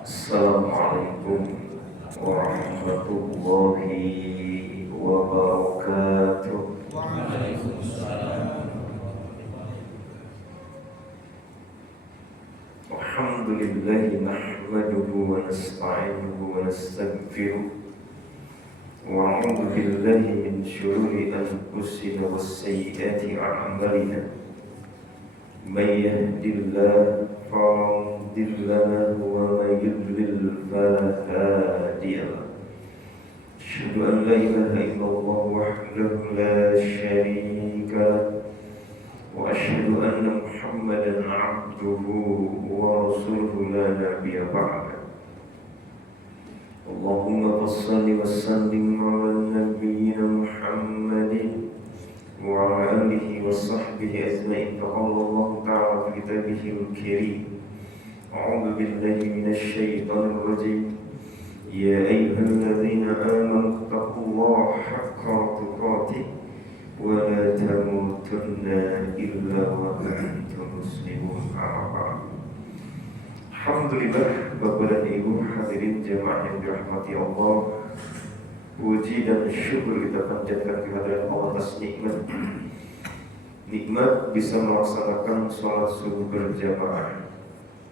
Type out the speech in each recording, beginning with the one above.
Assalamualaikum warahmatullahi wabarakatuh. Alhamdulillahi nahmaduhu wa nasta'inuhu wa nastaghfiruh wa na'udzu billahi min shururi anfusina wa sayyiati a'malina. May yahdihillahu fala mudilla lahu wa may yudlil fala hadiya lahu. Asyhadu an la ilaha illallah wahdahu la syarika lahu wa asyhadu anna Muhammadan 'abduhu wa rasuluhu la nabiyya ba'da. Allahumma shalli wa sallim 'ala nabiyyina Muhammadin wa 'ala alihi wa sahbihi ajma'in. Qala Allah ta'ala fi kitabihil karim. A'udzu billahi minasy syaithanir rajim. Ya ayyuhalladzina amanu taqullaha haqqa tuqatih wa la tamutunna illa wa antum muslimun. Alhamdulillah, Bapak dan Ibu hadirin jemaah yang dirahmati Allah, puji dan syukur kita panjatkan kehadiran Allah atas nikmat bisa melaksanakan sholat subuh berjamaah.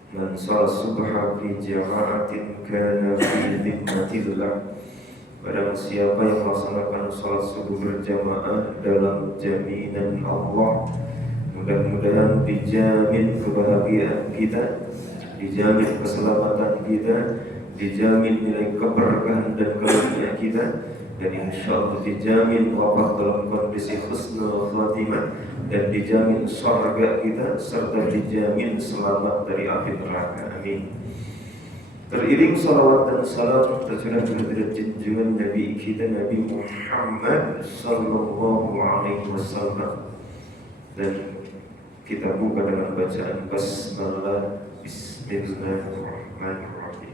Man sholat subha fi jama'atin kana fi nikmatillah. Barang siapa yang melaksanakan sholat subuh berjamaah dalam jaminan Allah, mudah-mudahan dijamin kebahagiaan kita, dijamin keselamatan kita, dijamin nilai keberkahan dan karunia kita, dan insyaallah dijamin wafat dalam kondisi husnul khatimah, dan dijamin surga kita, serta dijamin selamat dari api neraka. Amin. Teriring salawat dan salam tercurah kepada junjungan Nabi kita Nabi Muhammad sallallahu alaihi wasallam, dan kita buka dengan bacaan basmalah. Bismillahirrahmanirrahim.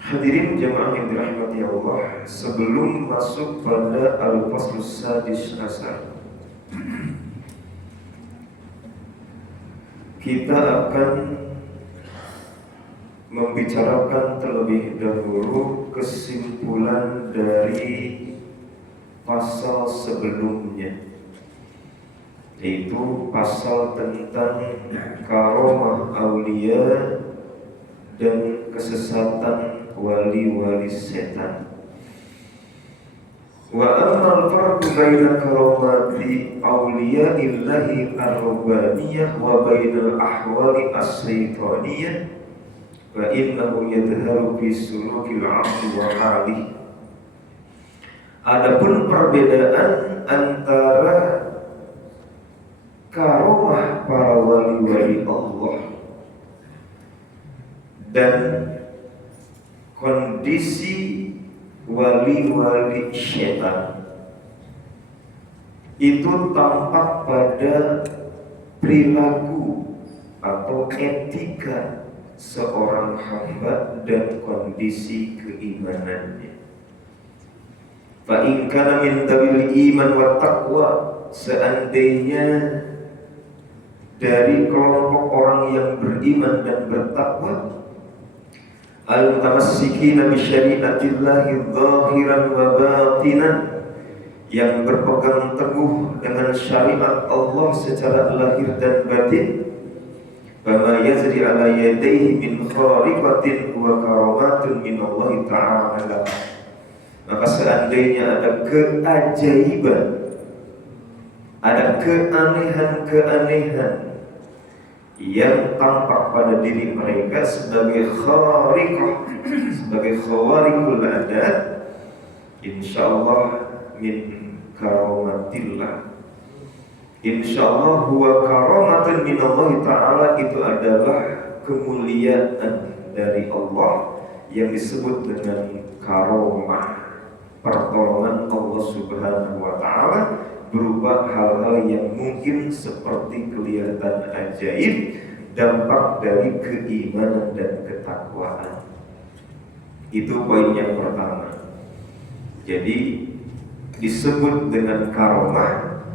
Hadirin jemaah yang dirahmati Allah, sebelum masuk pada al-faslus sadis asar, kita akan membicarakan terlebih dahulu kesimpulan dari pasal sebelumnya, yaitu pasal tentang karomah aulia dan kesesatan wali-wali setan. Wa ammal farqu baina karomati auliya'illahi ar-rabbaniyah wa bainal ahwali as-saytaniyah wa innahu yadharu fi sulukil 'abdi wa halih. Adapun perbedaan antara karomah para wali-wali Allah dan kondisi wali-wali syaitan itu tampak pada perilaku atau etika seorang hamba dan kondisi keimanannya. Fa in kana min dawil iman wa taqwa, seandainya dari kelompok orang yang beriman dan bertakwa, al-mutamassikina bi syari'atillahi zahiran wa batinan, yang berpegang teguh dengan syariat Allah secara lahir dan batin, fama yazri ala yadayhi min khariqatin wa karamatun min Allah ta'ala, maka seandainya ada keajaiban, ada keanehan-keanehan yang tampak pada diri mereka sebagai khariqah, sebagai khawarikul adat, insyaallah min karamatillah, insyaallah huwa karamatun min Allah ta'ala, itu adalah kemuliaan dari Allah yang disebut dengan karamah, pertolongan Allah subhanahu wa ta'ala berupa hal-hal yang mungkin seperti kelihatan ajaib, dampak dari keimanan dan ketakwaan. Itu poin yang pertama. Jadi disebut dengan karomah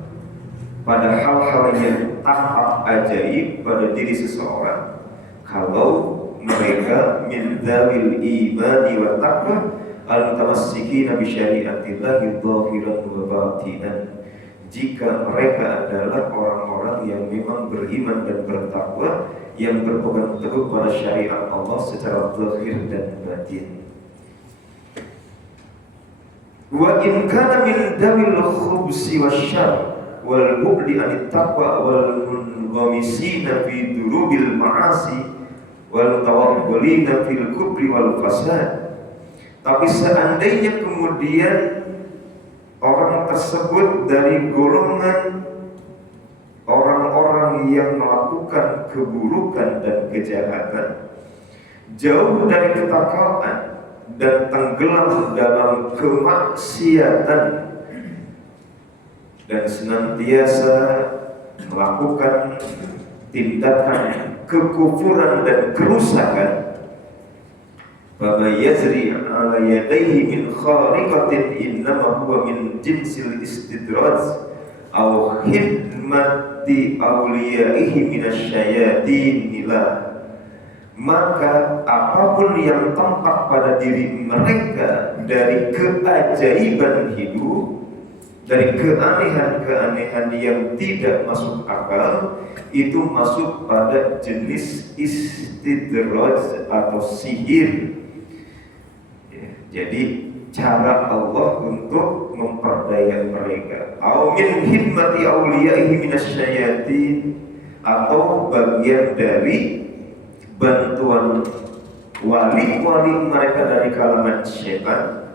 pada hal-hal yang tampak ajaib pada diri seseorang kalau mereka min dzawil imani wa taqwa al-mutamassikina bi syariatillahi dhahiran wa batinan. Jika mereka adalah orang-orang yang memang beriman dan bertakwa, yang berpegang teguh pada syariat Allah secara zahir dan batin. Wa in kana min dawil khubsi wasyarr wal bu'di anit taqwa wal munghamisina fi durubil ma'asi wal tawaggulina fil kubri wal fasad. Tapi seandainya kemudian orang tersebut dari golongan orang-orang yang melakukan keburukan dan kejahatan, jauh dari ketakwaan dan tenggelam dalam kemaksiatan, dan senantiasa melakukan tindakan kekufuran dan kerusakan, فَمَا يَجْرِي عَلَى يَدَيْهِ مِنْ خَارِقَةٍ إِنَّمَا هُوَ مِنْ جِنْسِ الْإِسْتِدْرَاجِ أَوْ خِدْمَةِ أَوْلِيَائِهِ مِنَ الشَّيَاطِينِ لَهُ. Maka apapun yang tampak pada diri mereka dari keajaiban hidup, dari keanehan-keanehan yang tidak masuk akal, itu masuk pada jenis istidraj atau sihir. Jadi cara Allah untuk memperdaya mereka. Au min himmati awliyaihi minasyayatin, atau bagian dari bantuan wali-wali mereka dari kalangan syaitan,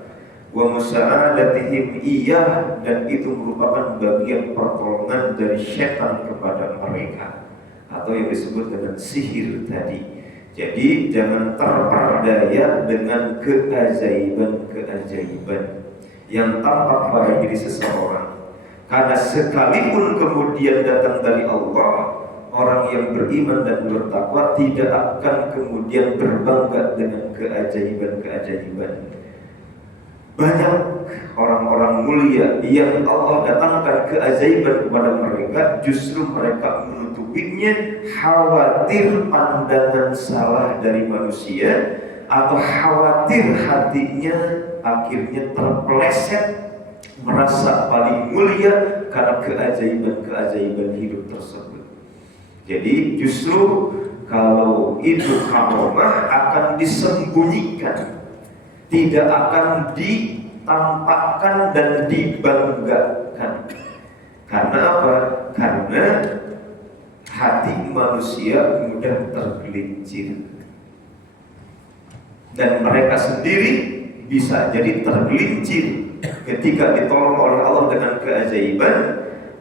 wa musa'adatihim iyah, dan itu merupakan bagian pertolongan dari syaitan kepada mereka, atau yang disebut dengan sihir tadi. Jadi jangan terperdaya dengan keajaiban-keajaiban yang tampak pada diri seseorang, karena sekalipun kemudian datang dari Allah, orang yang beriman dan bertakwa tidak akan kemudian berbangga dengan keajaiban-keajaiban. Banyak orang-orang mulia yang Allah datangkan keajaiban kepada mereka, justru mereka menutupinya, khawatir pandangan salah dari manusia, atau khawatir hatinya akhirnya terpeleset merasa paling mulia karena keajaiban-keajaiban hidup tersebut. Jadi justru kalau itu karomah akan disembunyikan, tidak akan ditampakkan dan dibanggakan. Karena apa? Karena hati manusia mudah tergelincir, dan mereka sendiri bisa jadi tergelincir ketika ditolong oleh Allah dengan keajaiban,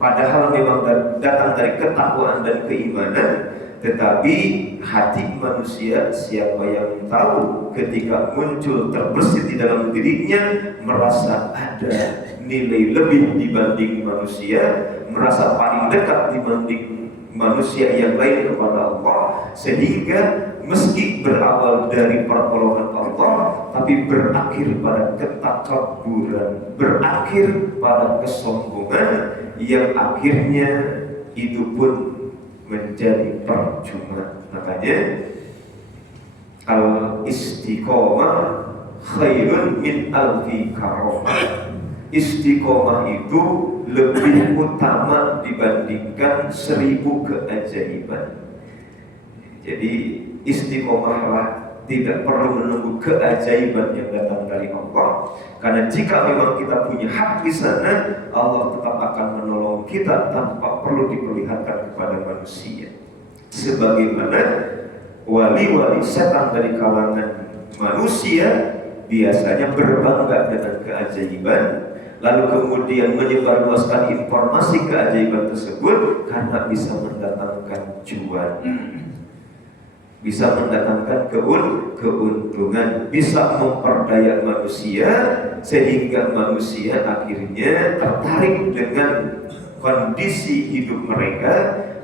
padahal memang datang dari ketakwaan dan keimanan. Tetapi hati manusia, siapa yang tahu, ketika muncul terbersit di dalam dirinya, merasa ada nilai lebih dibanding manusia, merasa paling dekat dibanding manusia yang lain kepada Allah, sehingga meski berawal dari pertolongan Allah, tapi berakhir pada ketakabburan, berakhir pada kesombongan, yang akhirnya itu pun menjadi percuma. Makanya al-istiqomah khairun min alfi karomah. Istiqomah itu lebih utama dibandingkan 1000 keajaiban. Jadi istiqomahlah, tidak perlu menunggu keajaiban yang datang dari Allah, karena jika memang kita punya hak di sana, Allah tetap akan menolong kita tanpa perlu diperlihatkan kepada manusia. Sebagaimana wali-wali setan dari kalangan manusia biasanya berbangga dengan keajaiban, lalu kemudian menyebarluaskan informasi keajaiban tersebut karena bisa mendatangkan cuan, bisa mendatangkan keuntungan, bisa memperdaya manusia, sehingga manusia akhirnya tertarik dengan kondisi hidup mereka,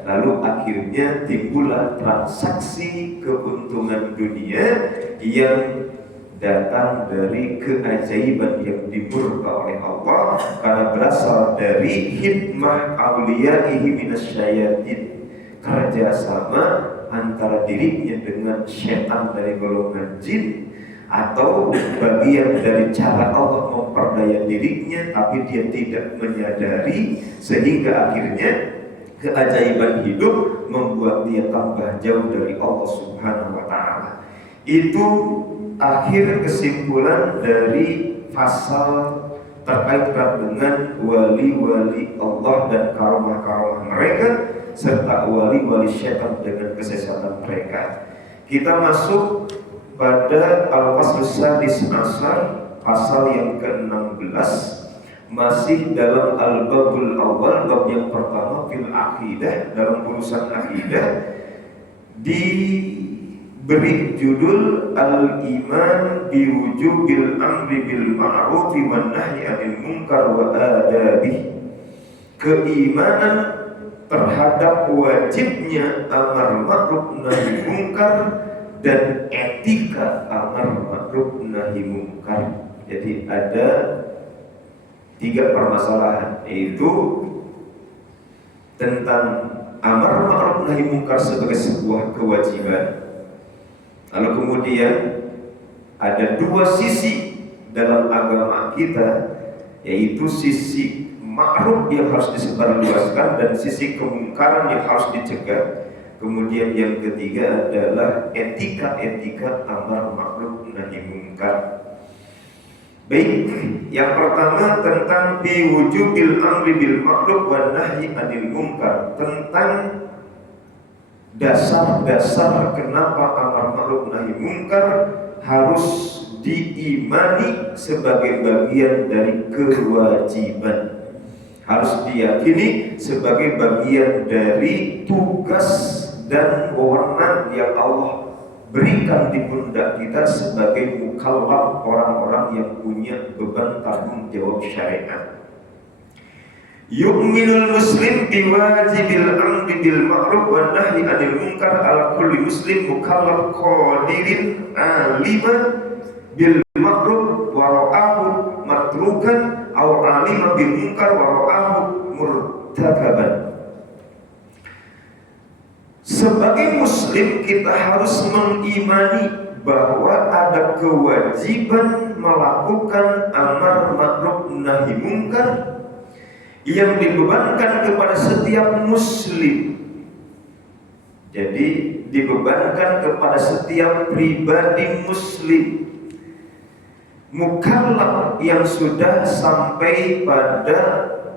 lalu akhirnya timbullah transaksi keuntungan dunia yang datang dari keajaiban yang dimurka oleh Allah, karena berasal dari hikmah awliyaihi minasyayatin, kerjasama antara dirinya dengan setan dari golongan jin, atau bagian dari cara Allah memperdaya dirinya tapi dia tidak menyadari, sehingga akhirnya keajaiban hidup membuat dia tambah jauh dari Allah Subhanahu wa Ta'ala. Itu akhir kesimpulan dari pasal terkait dengan wali-wali Allah dan karomah-karomah mereka, serta wali-wali syaitan dengan kesesatan mereka. Kita masuk pada Al-Faslus Sadis Ashar, pasal yang ke-16, masih dalam Al-Babul Awal, bab yang pertama fil aqidah, dalam urusan akidah, diberi judul Al-Iman biwujubil amri bil ma'rufi wan nahyi 'anil munkar wa adabih. Keimanan terhadap wajibnya amar ma'ruf nahi munkar dan etika amar ma'ruf nahi munkar. Jadi ada 3 permasalahan, yaitu tentang amar ma'ruf nahi munkar sebagai sebuah kewajiban. Lalu kemudian ada 2 sisi dalam agama kita, yaitu sisi ma'ruf yang harus disebarluaskan dan sisi kemungkaran yang harus dicegah. Kemudian yang ketiga adalah etika amar ma'ruf nahi munkar. Baik, yang pertama tentang biwujubil amri bil ma'ruf wan nahyi 'anil munkar, tentang dasar-dasar kenapa amar ma'ruf nahi munkar harus diimani sebagai bagian dari kewajiban, harus diyakini sebagai bagian dari tugas dan wewenang yang Allah berikan di pundak kita sebagai mukallaf, orang-orang yang punya beban tanggung jawab syariat. Yu'minul muslim biwajibil amri bil ma'ruf wan nahyi 'anil munkar ala kulli muslim mukallaf qadirin aliman bil ma'ruf wa ra'ahu matrukan aw alima bil munkar wa ra'ahu murtakaban. Sebagai muslim kita harus mengimani bahwa ada kewajiban melakukan amar ma'ruf nahi munkar yang dibebankan kepada setiap muslim. Jadi dibebankan kepada setiap pribadi muslim mukallaf yang sudah sampai pada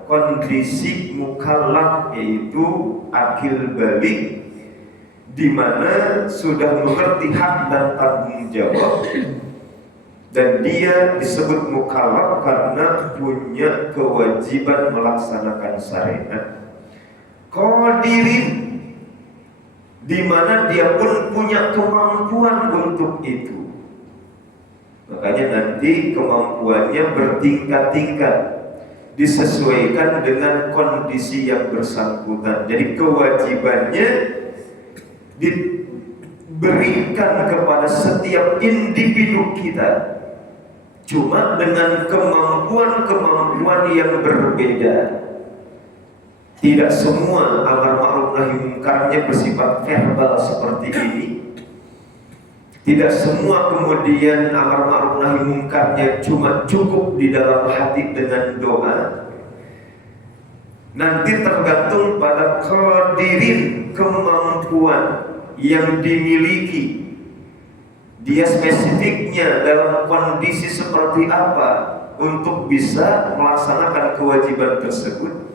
kondisi mukallaf, yaitu akil balik, di mana sudah mengerti hak dan tanggung jawab, dan dia disebut mukallaf karena punya kewajiban melaksanakan syariat. Qadirin, di mana dia pun punya kemampuan untuk itu. Makanya nanti kemampuannya bertingkat-tingkat, disesuaikan dengan kondisi yang bersangkutan. Jadi kewajibannya diberikan kepada setiap individu kita, cuma dengan kemampuan-kemampuan yang berbeda. Tidak semua amar ma'ruf nahi munkarnya bersifat verbal seperti ini. Tidak semua kemudian amar ma'ruf nahi munkarnya cuma cukup di dalam hati dengan doa. Nanti tergantung pada qadirin, kemampuan yang dimiliki. Dia spesifiknya dalam kondisi seperti apa untuk bisa melaksanakan kewajiban tersebut.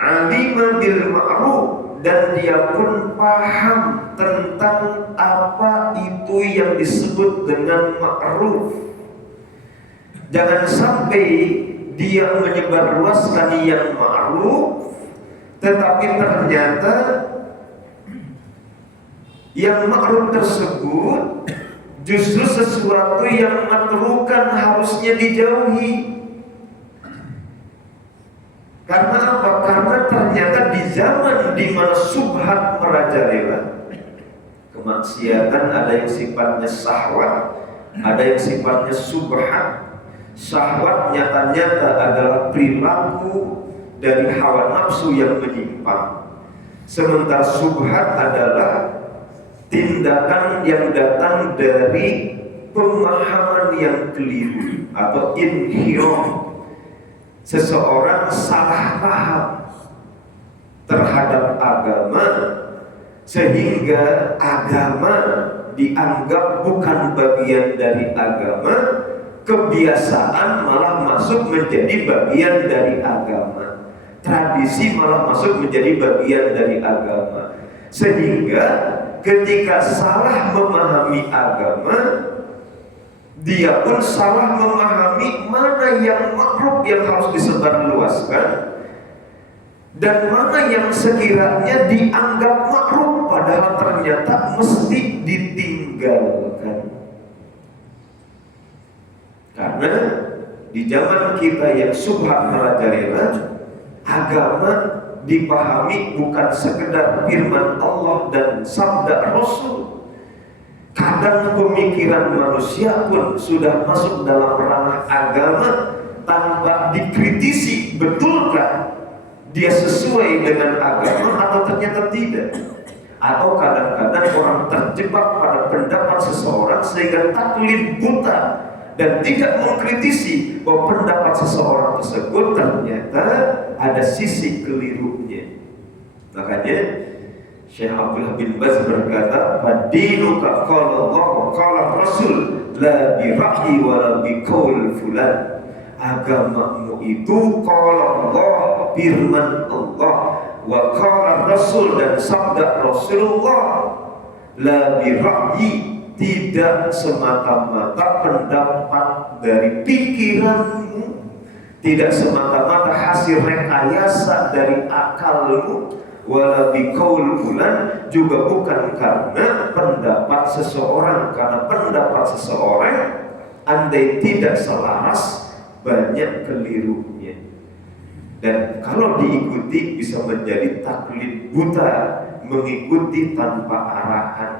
Alima bil ma'ruf, dan dia pun paham tentang apa itu yang disebut dengan ma'ruf. Jangan sampai dia menyebarluaskan yang ma'ruf, tetapi ternyata yang ma'ruf tersebut justru sesuatu yang matrukan, harusnya dijauhi. Karena apa? Karena ternyata di zaman di mana subhat merajalela, kemaksiatan ada yang sifatnya syahwat, ada yang sifatnya subhat. Syahwat nyata-nyata adalah perilaku dari hawa nafsu yang menyimpang, sementara subhat adalah tindakan yang datang dari pemahaman yang keliru atau inhiraf. Seseorang salah paham terhadap agama sehingga agama dianggap bukan bagian dari agama, kebiasaan malah masuk menjadi bagian dari agama, tradisi malah masuk menjadi bagian dari agama, sehingga ketika salah memahami agama, dia pun salah memahami mana yang makruh yang harus disebarluaskan dan mana yang sekiranya dianggap makruh padahal ternyata mesti ditinggalkan. Karena di zaman kita yang subhat merajalela, agama dipahami bukan sekedar firman Allah dan sabda Rasul. Kadang pemikiran manusia pun sudah masuk dalam ranah agama tanpa dikritisi, betulkah dia sesuai dengan agama atau ternyata tidak. Atau kadang-kadang orang terjebak pada pendapat seseorang sehingga taklid buta dan tidak mengkritisi bahwa pendapat seseorang tersebut ternyata ada sisi kelirunya. Makanya Syekh Abdullah bin Baz berkata, "Fadinuka qala Allah qala Rasul la bi ra'yi wa la bi qaul fulan." Agamamu itu qala Allah, firman Allah, wa qala Rasul dan sabda Rasulullah, la bi ra'yi, tidak semata-mata pendapat dari pikiranmu, tidak semata-mata hasil rekayasa dari akalmu, wala biqaul fulan, juga bukan karena pendapat seseorang, karena pendapat seseorang andai tidak selaras banyak kelirunya dan kalau diikuti bisa menjadi taklid buta, mengikuti tanpa arahan.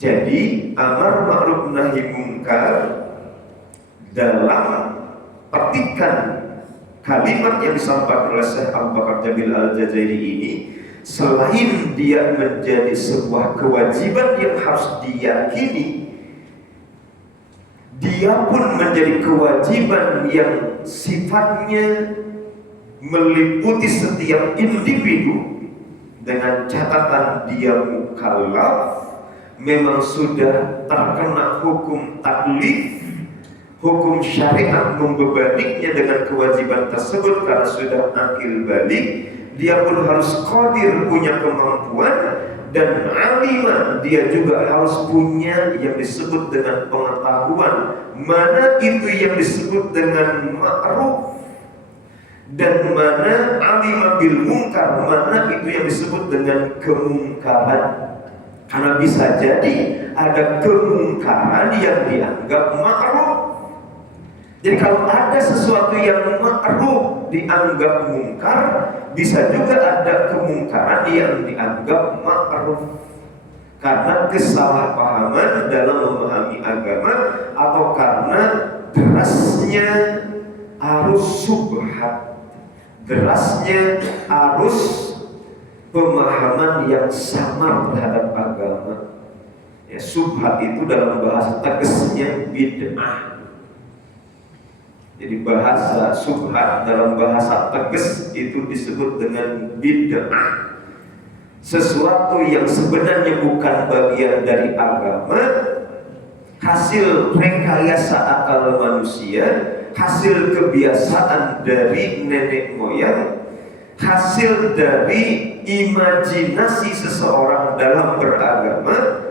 Jadi amar ma'ruf nahi mungkar dalam petikan kalimat yang disampaikan oleh Syekh Abu Bakar Jamil Al-Jazairi ini, selain dia menjadi sebuah kewajiban yang harus diyakini, dia pun menjadi kewajiban yang sifatnya meliputi setiap individu dengan catatan dia mukallaf, memang sudah terkena hukum taklif. Hukum syariat membebaninya dengan kewajiban tersebut karena sudah akil balik. Dia pun harus qadir, punya kemampuan, dan alimah, dia juga harus punya yang disebut dengan pengetahuan mana itu yang disebut dengan ma'ruf dan mana alimah bil munkar, mana itu yang disebut dengan kemungkaran. Karena bisa jadi ada kemungkaran yang dianggap ma'ruf. Jadi kalau ada sesuatu yang makruh dianggap mungkar, bisa juga ada kemungkaran yang dianggap makruh karena kesalahpahaman dalam memahami agama atau karena derasnya arus subhat, derasnya arus pemahaman yang samar terhadap agama. Ya, subhat itu dalam bahasa tegasnya bid'ah. Jadi bahasa subhat dalam bahasa tegas itu disebut dengan bid'ah. Sesuatu yang sebenarnya bukan bagian dari agama, hasil rekayasa akal manusia, hasil kebiasaan dari nenek moyang, hasil dari imajinasi seseorang dalam beragama,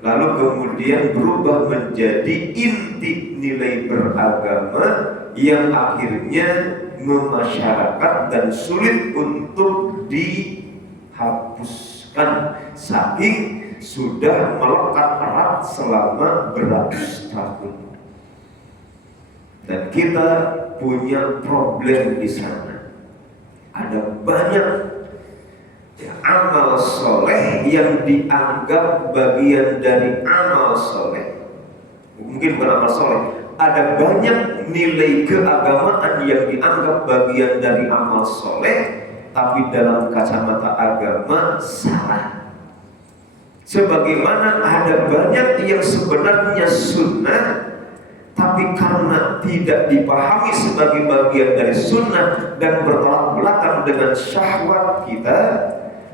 lalu kemudian berubah menjadi inti nilai beragama yang akhirnya memasyarakat dan sulit untuk dihapuskan saking sudah melekat erat selama beratus tahun. Dan kita punya problem di sana. Ada banyak amal soleh yang dianggap bagian dari amal soleh. Mungkin bukan amal soleh, ada banyak nilai keagamaan yang dianggap bagian dari amal soleh, tapi dalam kacamata agama salah. Sebagaimana ada banyak yang sebenarnya sunnah, tapi karena tidak dipahami sebagai bagian dari sunnah dan bertolak belakang dengan syahwat kita,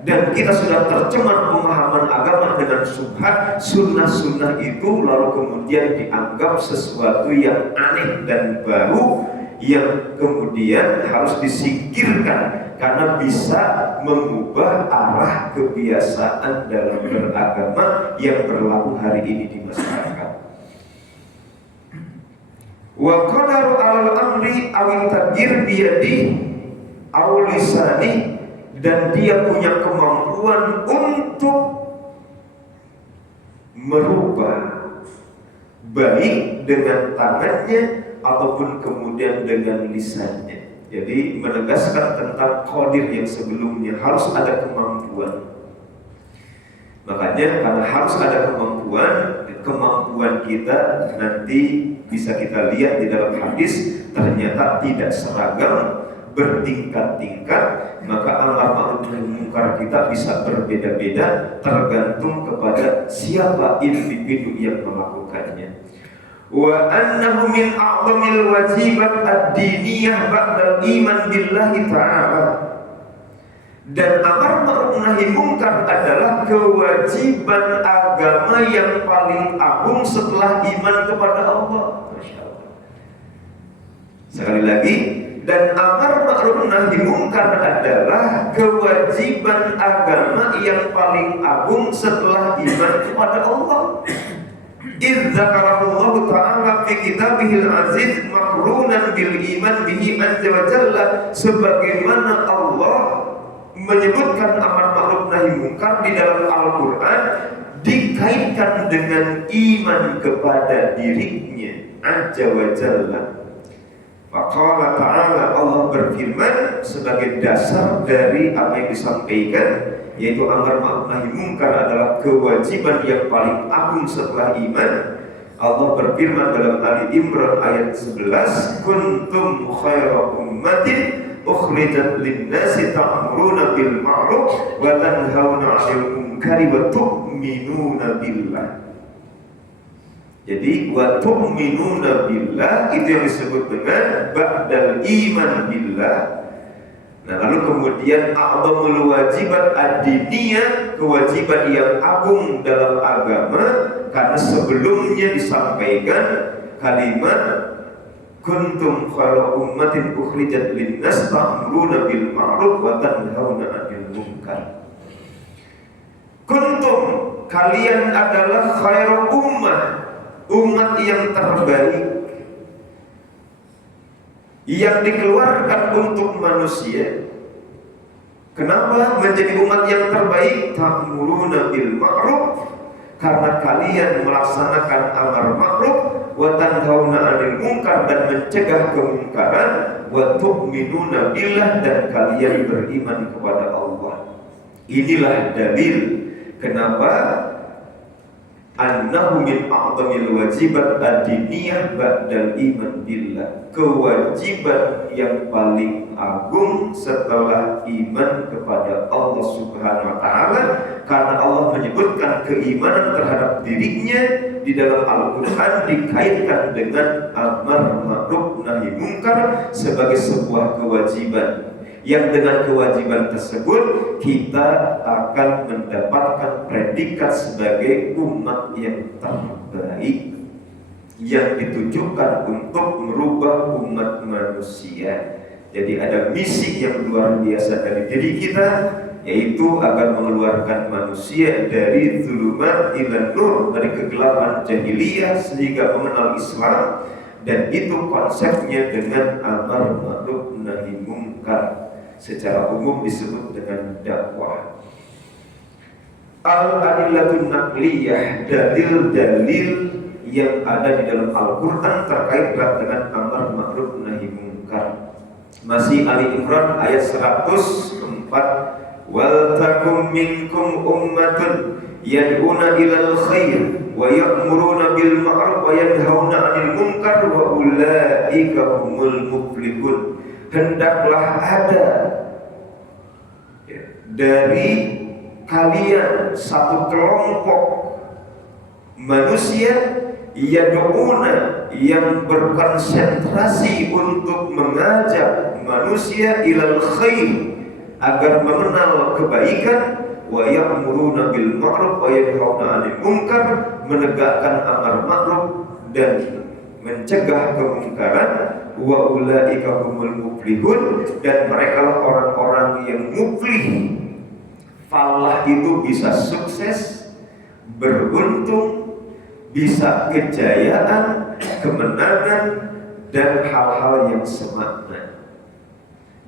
dan kita sudah tercemar pemahaman agama dengan syubhat, sunnah-sunnah itu lalu kemudian dianggap sesuatu yang aneh dan baru, yang kemudian harus disingkirkan karena bisa mengubah arah kebiasaan dalam beragama yang berlaku hari ini di masyarakat. Wa qadaru al-amri awil tagir biyadi aw lisani, dan dia punya kemampuan untuk merubah baik dengan tangannya ataupun kemudian dengan lisannya. Jadi menegaskan tentang qadir yang sebelumnya, harus ada kemampuan. Makanya karena harus ada kemampuan kita nanti bisa kita lihat di dalam hadis, ternyata tidak seragam, bertingkat-tingkat, maka amar ma'ruf nahi munkar kita bisa berbeda-beda tergantung kepada siapa individu yang melakukannya. Wa annahu min a'zamil wajibat ad-diniyah ba'dal iman billahi ta'ala, dan amar ma'ruf nahi munkar adalah kewajiban agama yang paling agung setelah iman kepada Allah. Sekali lagi, dan amar ma'ruf nahi munkar adalah kewajiban agama yang paling agung setelah iman kepada Allah. Idz dzakarallahu ta'ala fi kitabihil aziz maqrunan bil iman bihi azza wa jalla, sebagaimana Allah menyebutkan amar ma'ruf nahi munkar di dalam Al-Qur'an dikaitkan dengan iman kepada dirinya azza wa jalla. Faqala ta'ala, Allah berfirman sebagai dasar dari apa yang disampaikan, yaitu amar ma'ruf nahi munkar adalah kewajiban yang paling agung setelah iman. Allah berfirman dalam Ali Imran ayat 11, kuntum khaira ummatin ukhrijat lin-nasi ta'muruna bil ma'ruf wa tanhauna 'anil munkari wa tu'minuna billah. Jadi wa tu'minuna billah itu yang disebut dengan ba'dal iman billah. Nah, lalu kemudian a'zamul wajibat ad-diniyah, kewajiban yang agung dalam agama, karena sebelumnya disampaikan kalimat kuntum khairu ummatin ukhrijat lin-nas ta'muruna bil ma'ruf wa tanhauna 'anil munkar. Kuntum, kalian adalah khairu ummah, umat yang terbaik yang dikeluarkan untuk manusia. Kenapa menjadi umat yang terbaik? Ta'muruna bil ma'ruf, karena kalian melaksanakan amar ma'ruf, wa tanhauna 'anil munkar, dan mencegah kemungkaran, wa tu'minuna billah, dan kalian beriman kepada Allah. Inilah dalil kenapa annahu min a'zamil wajibat ad-diniyah ba'dal iman billah, kewajiban yang paling agung setelah iman kepada Allah Subhanahu wa taala, karena Allah menyebutkan keimanan terhadap dirinya di dalam Al-Qur'an dikaitkan dengan amar ma'ruf nahi munkar sebagai sebuah kewajiban, yang dengan kewajiban tersebut kita akan mendapatkan predikat sebagai umat yang terbaik yang ditujukan untuk merubah umat manusia. Jadi ada misi yang luar biasa dari diri kita, yaitu agar mengeluarkan manusia dari zulumat ila nur, dari kegelapan jahiliyah sehingga mengenal Islam, dan itu konsepnya dengan amar ma'ruf nahi munkar, secara umum disebut dengan dakwah. Al-adillatun naqliyah, dalil-dalil yang ada di dalam Al-Quran terkait dengan amar ma'ruf nahi munkar. Masih Ali Imran ayat 104, wal takum minkum ummatun yad'una ilal khair wa ya'muruna bil ma'ruf wa yanhauna 'anil munkar wa ulaika humul muflihun. Hendaklah ada dari kalian satu kelompok manusia yad'una yang berkonsentrasi untuk mengajak manusia ilal khair agar mengenal kebaikan, wa ya'muruna bil ma'ruf wa yanhauna 'anil munkar, menegakkan amar ma'ruf dan mencegah kemungkaran, wa ulaika humul muflihun, dan merekalah orang-orang yang muflih. Falah itu bisa sukses, beruntung, bisa kejayaan, kemenangan, dan hal-hal yang semakna.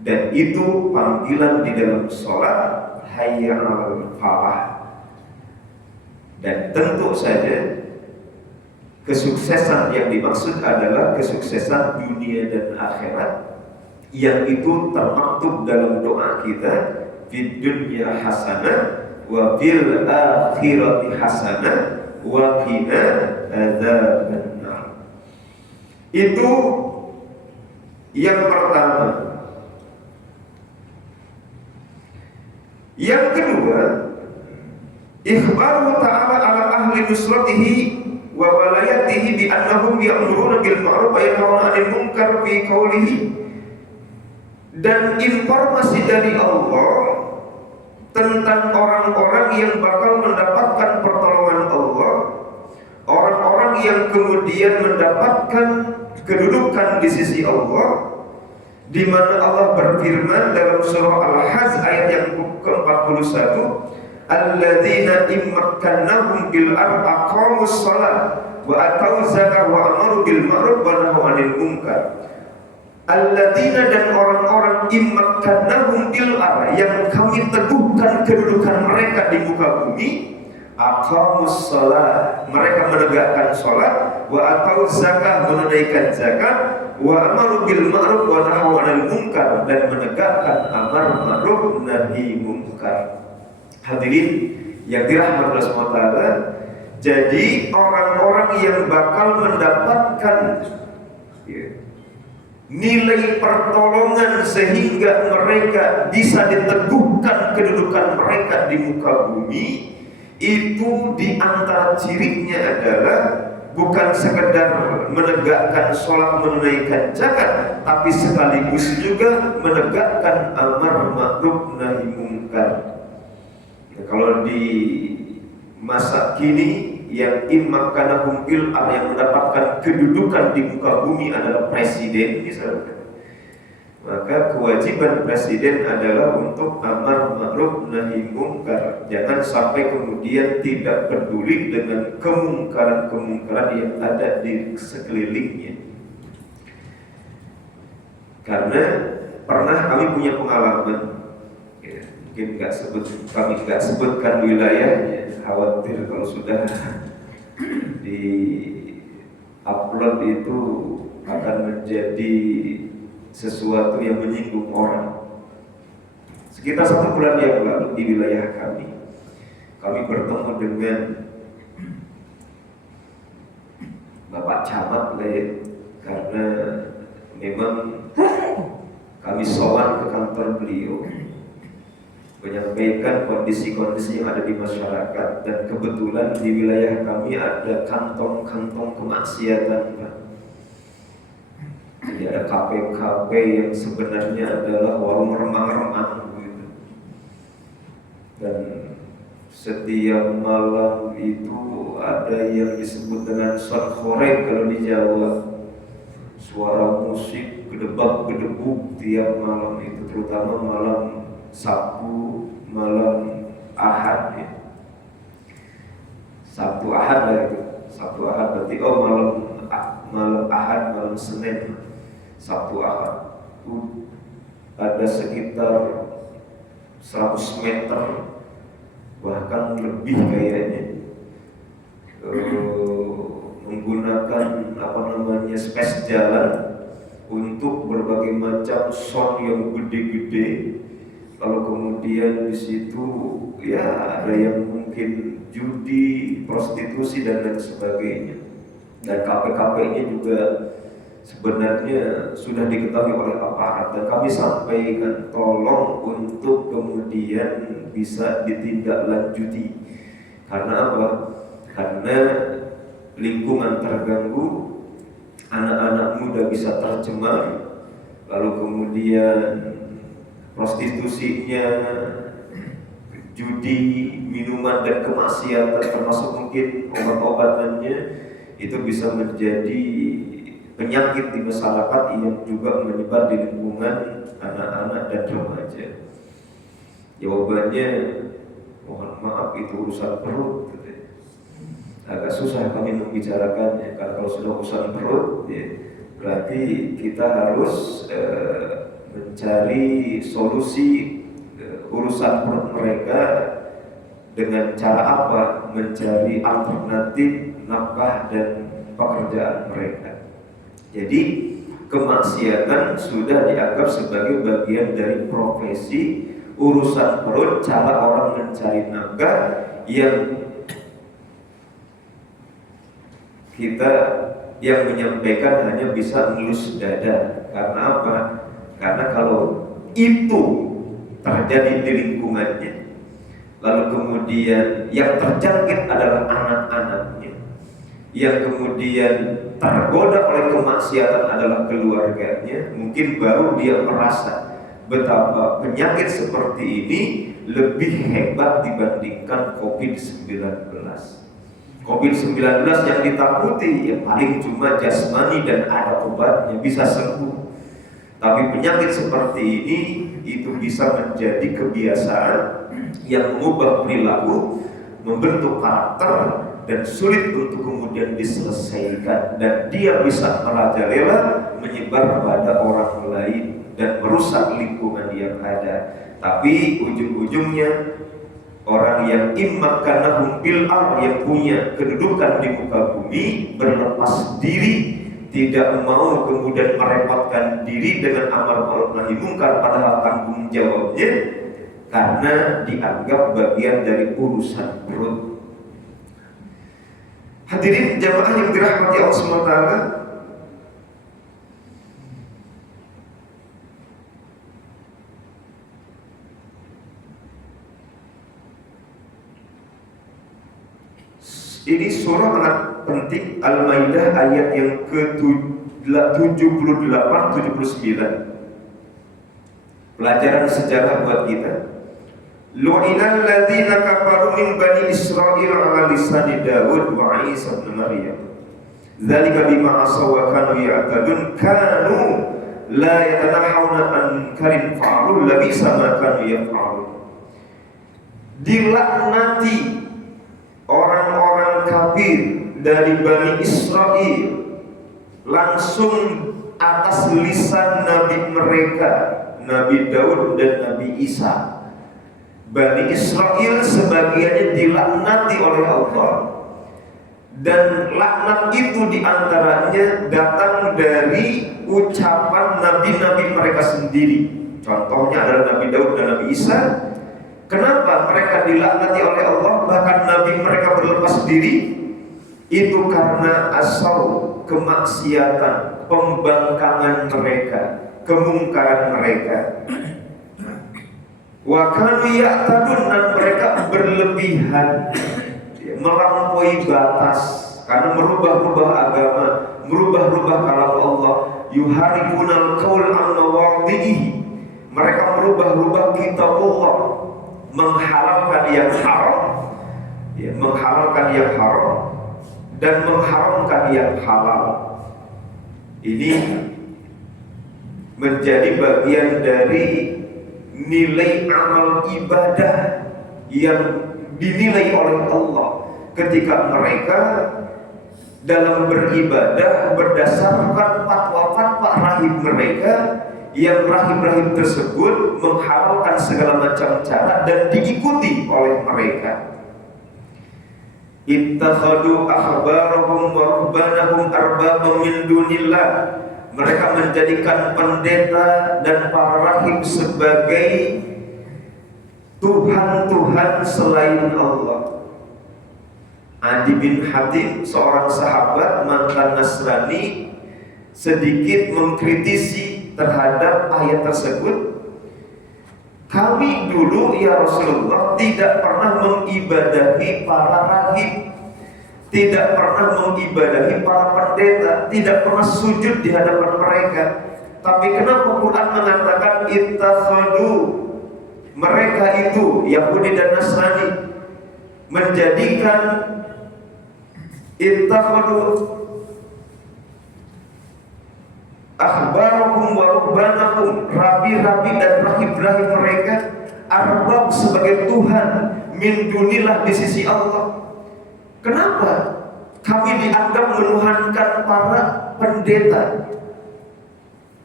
Dan itu panggilan di dalam sholat, hayya 'alal falah. Dan tentu saja kesuksesan yang dimaksud adalah kesuksesan dunia dan akhirat, yang itu termaktub dalam doa kita, fid dunya hasanah wa fil akhirati hasanah wa qina adzabannar. Itu yang pertama. Yang kedua, ikhbaru ta'ala ala ahli nusratihi wa walayatihi bi annahum ya'muruna bil ma'ruf wa yanhauna 'anil munkar fi qawlihi. Dan informasi dari Allah tentang orang-orang yang bakal mendapatkan pertolongan Allah, orang-orang yang kemudian mendapatkan kedudukan di sisi Allah, di mana Allah berfirman dalam surah Al-Hajj ayat yang ke-41, alladzina immakkannahum bil ardh aqamus shalah wa atau zakah wa amaru bil ma'ruf wa nahaw 'anil munkar. Alladzina, dan orang-orang immakkannahum bil ardh, yang kami teguhkan kedudukan mereka di muka bumi, aqamus shalah, mereka menegakkan salat, wa atau zakah, menunaikan zakat, wa amaru bil ma'ruf wa nahaw 'anil munkar, dan menegakkan amar ma'ruf nahi munkar. Hadirin yang dirahmati Allah SWT, jadi orang-orang yang bakal mendapatkan nilai pertolongan sehingga mereka bisa diteguhkan kedudukan mereka di muka bumi, itu di antara cirinya adalah bukan sekedar menegakkan sholat, menunaikan zakat, tapi sekaligus juga menegakkan amar ma'ruf nahi munkar. Kalau di masa kini, yang immakkanahum bil ardh, yang mendapatkan kedudukan di muka bumi adalah presiden misalnya, maka kewajiban presiden adalah untuk amar ma'ruf nahi munkar. Jangan sampai kemudian tidak peduli dengan kemungkaran-kemungkaran yang ada di sekelilingnya. Karena pernah kami punya pengalaman, mungkin kami nggak sebutkan wilayahnya, khawatir kalau sudah di upload itu akan menjadi sesuatu yang menyinggung orang. Sekitar 1 bulan yang lalu di wilayah kami bertemu dengan Bapak Camat karena memang kami sowan ke kantor beliau menyampaikan kondisi-kondisi yang ada di masyarakat, dan kebetulan di wilayah kami ada kantong-kantong kemaksiatan, Pak. Jadi ada KP-KP yang sebenarnya adalah warung remang-remang gitu. Dan setiap malam itu ada yang disebut dengan sonkhorek kalau di Jawa, suara musik gedebak-gedebuk tiap malam itu, terutama malam Sabtu, malam Ahad ya. Sabtu Ahad lah itu. Sabtu Ahad berarti malam Ahad, malam Senin, Sabtu Ahad. Ada sekitar 100 meter bahkan lebih kayaknya, menggunakan space jalan untuk berbagai macam sound yang gede-gede. Kalau kemudian di situ ya ada yang mungkin judi, prostitusi dan lain sebagainya. Dan KP-KP-nya juga sebenarnya sudah diketahui oleh aparat dan kami sampaikan tolong untuk kemudian bisa ditindaklanjuti. Karena apa? Karena lingkungan terganggu, anak-anak muda bisa tercemar, lalu kemudian prostitusinya, judi, minuman dan kemaksiatan termasuk mungkin obat-obatannya itu bisa menjadi penyakit di masyarakat yang juga menyebar di lingkungan anak-anak dan remaja. Jawabannya, mohon maaf itu urusan perut. Agak susah kami membicarakannya karena kalau sudah urusan perut, ya, berarti kita harus mencari solusi urusan perut mereka dengan cara apa? Mencari alternatif nafkah dan pekerjaan mereka. Jadi kemaksiatan sudah dianggap sebagai bagian dari profesi. Urusan perut, cara orang mencari nafkah yang kita yang menyampaikan hanya bisa ngelus dada. Karena apa? Karena kalau itu terjadi di lingkungannya, lalu kemudian yang terjangkit adalah anak-anaknya, yang kemudian tergoda oleh kemaksiatan adalah keluarganya, mungkin baru dia merasa betapa penyakit seperti ini lebih hebat dibandingkan COVID-19. COVID-19 yang ditakuti ya paling cuma jasmani dan ada obatnya, bisa sembuh. Tapi penyakit seperti ini itu bisa menjadi kebiasaan yang mengubah perilaku, membentuk karakter, dan sulit untuk kemudian diselesaikan, dan dia bisa merajalela menyebar kepada orang lain dan merusak lingkungan yang ada. Tapi ujung-ujungnya orang yang immakanahum bil ardh, yang punya kedudukan di muka bumi, berlepas diri, tidak mau kemudian merepotkan diri dengan amar ma'ruf nahi mungkar padahal tanggung jawabnya, karena dianggap bagian dari urusan perut. Hadirin jamaah yang dirahmati Allah SWT, ini surah sangat penting, Al-Maidah ayat yang ke-78-79. Pelajaran sejarah buat kita. Lu'inal ladzina kafaru min bani Israil 'ala lisani Daud wa Isa ibn Maryam. Dzalika bima asaw wa kanu ya'tadun kanu la yatanahawna an karin fa'alu labisa ma kanu yaf'alun. Dilaknati orang-orang kafir dari Bani Israel langsung atas lisan nabi mereka, Nabi Daud dan Nabi Isa. Bani Israel sebagiannya dilaknati oleh Allah, dan laknat itu diantaranya datang dari ucapan nabi-nabi mereka sendiri. Contohnya adalah Nabi Daud dan Nabi Isa. Kenapa mereka dilaknati oleh Allah, bahkan nabi mereka berlepas diri? Itu karena asal kemaksiatan, pembangkangan mereka, kemungkaran mereka. Wa kanu ya'tadun, dan mereka berlebihan, melampaui batas karena merubah-rubah agama, merubah-rubah kalam Allah. Yuharibunal qaul an mawadhihi, mereka merubah-rubah kitab Allah, menghalalkan yang haram, ya, menghalalkan yang haram dan mengharamkan yang halal. Ini menjadi bagian dari nilai amal ibadah yang dinilai oleh Allah ketika mereka dalam beribadah berdasarkan fatwa-fatwa rahib mereka, yang rahib-rahib tersebut menghalalkan segala macam cara dan diikuti oleh mereka. Ittakhadu ahbarahum wa ruhbanahum arbabam min dunillah, mereka menjadikan pendeta dan para rahib sebagai Tuhan-Tuhan selain Allah. Adi bin Hatim, seorang sahabat mantan Nasrani, sedikit mengkritisi terhadap ayat tersebut. Kami dulu ya Rasulullah tidak pernah mengibadahi para rahib, tidak pernah mengibadahi para pendeta, tidak pernah sujud di hadapan mereka. Tapi kenapa Quran mengatakan ittakhadu, mereka itu Yahudi dan Nasrani menjadikan ittakhadu akhbarahum wa ruhbanahum, rabi-rabi dan rahib-rahib mereka arbab sebagai Tuhan min dunillah di sisi Allah. Kenapa kami dianggap menuhankan para pendeta?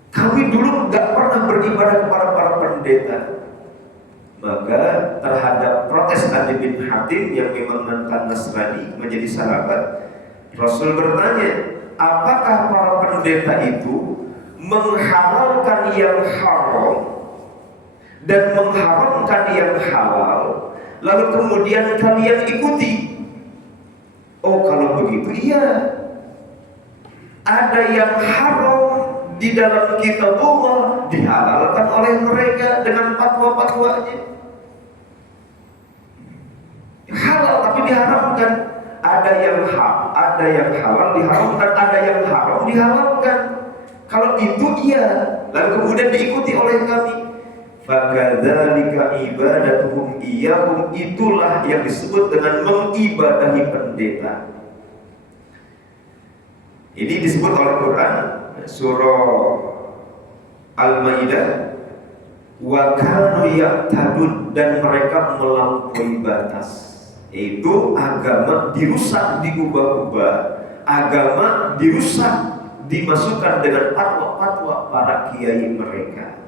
Kami dulu gak pernah beribadah kepada para pendeta. Maka terhadap protes Adi bin Hatim yang memang mantan Nasrani menjadi sahabat, Rasul bertanya, apakah para pendeta itu menghalalkan yang haram dan mengharamkan yang halal, lalu kemudian kalian ikuti? Oh, kalau begitu iya. Ada yang haram di dalam kitabullah dihalalkan oleh mereka dengan fatwa-fatwanya. Halal tapi diharamkan. Ada yang halal diharamkan, ada yang haram dihalalkan. Kalau itu iya, lalu kemudian diikuti oleh kami. Fakadzalika ibadatuhum iyyahum, itulah yang disebut dengan mengibadahi pendeta. Ini disebut oleh Quran surah Al-Maidah, wa kanu ya'tadun, dan mereka melampaui batas. Itu agama dirusak, diubah-ubah, agama dirusak, dimasukkan dengan fatwa-fatwa para kiai mereka.